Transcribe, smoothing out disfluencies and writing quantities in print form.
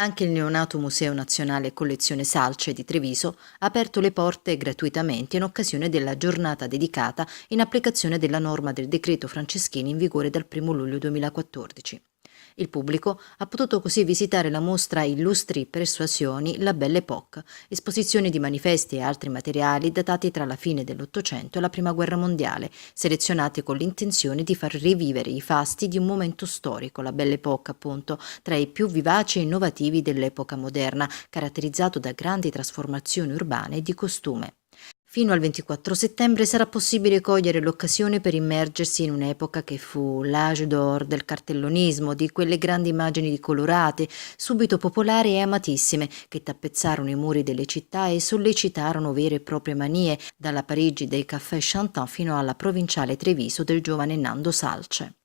Anche il neonato Museo Nazionale Collezione Salce di Treviso ha aperto le porte gratuitamente in occasione della giornata dedicata in applicazione della norma del decreto Franceschini in vigore dal 1 luglio 2014. Il pubblico ha potuto così visitare la mostra Illustri Persuasioni La Belle Époque, esposizione di manifesti e altri materiali datati tra la fine dell'Ottocento e la Prima Guerra Mondiale, selezionati con l'intenzione di far rivivere i fasti di un momento storico, la Belle Époque appunto, tra i più vivaci e innovativi dell'epoca moderna, caratterizzato da grandi trasformazioni urbane e di costume. Fino al 24 settembre sarà possibile cogliere l'occasione per immergersi in un'epoca che fu l'âge d'or del cartellonismo, di quelle grandi immagini colorate, subito popolari e amatissime, che tappezzarono i muri delle città e sollecitarono vere e proprie manie, dalla Parigi dei caffè Chantant fino alla provinciale Treviso del giovane Nando Salce.